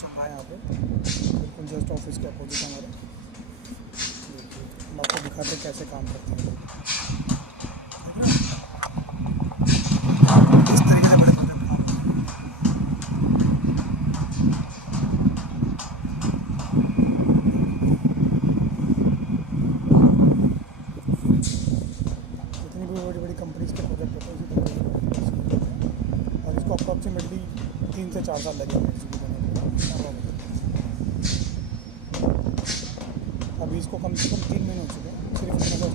चल रहा है यहाँ पे, बिल्कुल जस्ट ऑफिस के अपोजिट हमारे। हम आपको दिखाते हैं कैसे काम करते हैं इस तरीके से बड़े प्रोजेक्ट काम। जितनी भी बड़ी बड़ी कंपनीज के प्रोजेक्ट होते हैं इसी तरीके से, और इसको अप्रॉक्सीमेटली 3 से 4 साल लगेंगे एग्जीक्यूट होने में। अभी इसको कम से कम 3 महीने हो चुके हैं सिर्फ